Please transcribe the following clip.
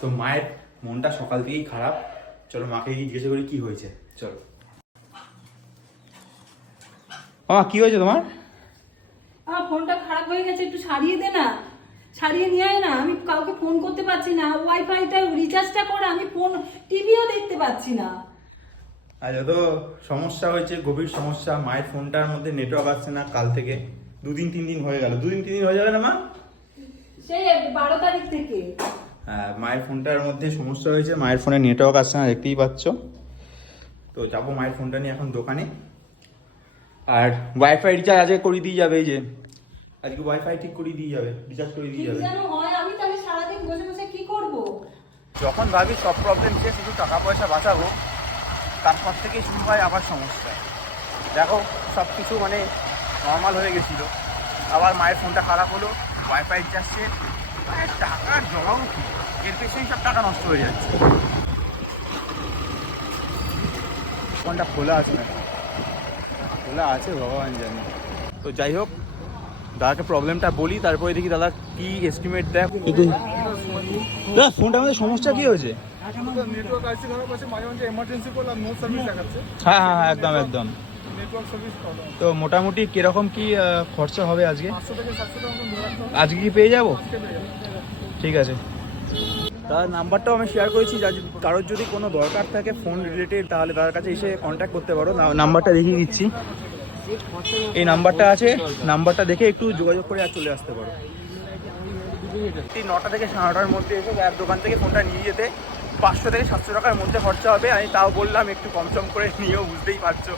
তো মায়ের মনটা সকাল থেকেই খারাপ। চলো মাকে গিয়ে জিজ্ঞাসা করি কি হয়েছে। চলো মামা, কি হয়েছে তোমার? আমার ফোনটা খারাপ হয়ে গেছে, একটু সারিয়ে দে না, সারিয়ে নিয়ে আয় না। আমি কাউকে ফোন করতে পারছি না, ওয়াইফাইটা রিচার্জটা করে আমি ফোন টিভিও দেখতে পাচ্ছি না। আর যত সমস্যা হয়েছে, গভীর সমস্যা। মায়ের ফোনটার মধ্যে নেটওয়ার্ক আসছে না কাল থেকে, 2 দিন 3 দিন হয়ে গেল। 2 দিন 3 দিন হয়ে যাবে না মা? সেই 12 তারিখ থেকে। হ্যাঁ, মায়ের ফোনটার মধ্যে সমস্যা হয়েছে, মায়ের ফোনে নেটওয়ার্ক আসছে না, দেখতেই পাচ্ছ। তো যাবো মায়ের ফোনটা নিয়ে এখন দোকানে। আর ওয়াইফাই রিচার্জ আজকে করে দিয়ে যাবে, এই যে আজকে ওয়াইফাই ঠিক করে দিয়ে যাবে, রিচার্জ করে দিয়ে কি যাবে। যেন হয়, আমি তাহলে সারাদিন বসে বসে কি করব? যখন ভাবি সব প্রবলেম শেষ, শুধু টাকা পয়সা বাঁচাবো, তারপর থেকেই শুরু হয় আবার সমস্যা। দেখো সব কিছু মানে নর্মাল হয়ে গেছিলো, আবার মায়ের ফোনটা খারাপ হলো, ওয়াইফাই রিচার্জ শেষ, মায়ের টাকার জমাও কি, এর পেছনেই সব টাকা নষ্ট হয়ে যাচ্ছে। ফোনটা খোলা আছে না? খোলা আছে, ভগবান জানে। তো যাই হোক, দাদাকে প্রবলেমটা বলি, তারপরে দেখি দাদা কি এস্টিমেট দেয়। দাদা ফোনটার মধ্যে সমস্যা কি হয়েছে? নেটওয়ার্ক আইসি খারাপ আছে, মাঝে মাঝে এমার্জেন্সি করলাম নো সার্ভিস দেখাচ্ছে। হ্যাঁ হ্যাঁ হ্যাঁ, একদম একদম। Network service problem. তো মোটামুটি কিরকম কি খরচা হবে আজকে? 500 থেকে 700 টাকা মতন ধরে রাখতে হবে। আজকে কি পেয়ে যাবো? আজকে পেয়ে যাবেন। ঠিক আছে। তার নাম্বারটাও আমি শেয়ার করেছি, কারোর যদি কোনো দরকার থাকে ফোন রিলেটেড, তাহলে তার কাছে এসে কন্ট্যাক্ট করতে পারো। নাম্বারটা দেখিয়ে দিচ্ছি, এই নাম্বারটা আছে, নাম্বারটা দেখে একটু যোগাযোগ করে আর চলে আসতে পারো। 9টা থেকে 9:30টার মধ্যে এসে এক দোকান থেকে ফোনটা নিয়ে যেতে 500 থেকে 700 টাকার মধ্যে খরচা হবে। আমি তাও বললাম একটু কম সম করে নিয়েও, বুঝতেই পারছো